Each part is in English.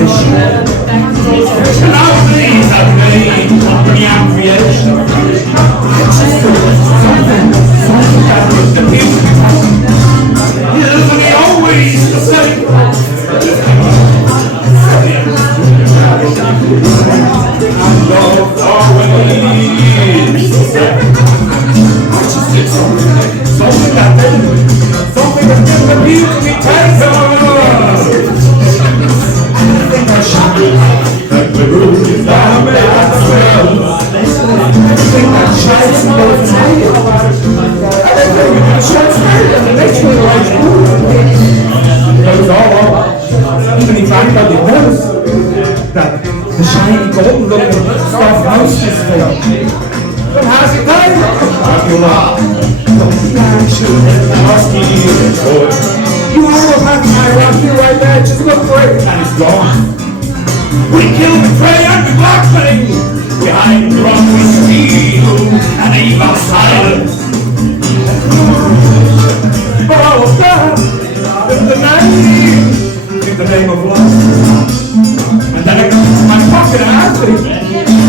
And all these have made company and creation. Something that was the people. Isn't he always the same? And love always. Something that gives the people we take on. That the roof is down made that smell. Everything that shines in those tails. Everything that shines in it makes me like it's all over. Even if anybody knows that the shiny golden looking stuff house is fake. Then how's it going? You laugh. You almost have my rock here right there, just look for it, and it's gone. We killed the prey and the blackmail. Behind the rock we steal an evil silence. But I was there in the name of love. And then I got my pocket and asked me,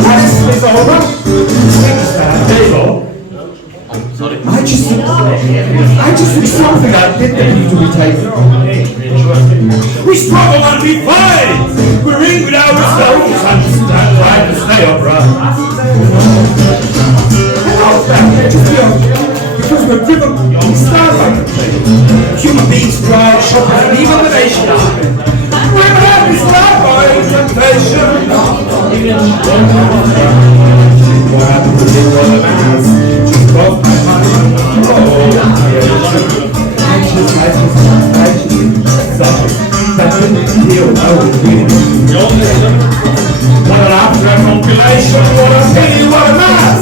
what is this all about? I just think something I did that need to be taken. We struggle and we fight. We're in with ourselves and try to stay upright. Because we're driven, we starve. Human beings drive, shoppers, and even the nation. We're happy starved by temptation. What happened to the other mass? Both my money and what an abstract compilation, what a pity, what a mess!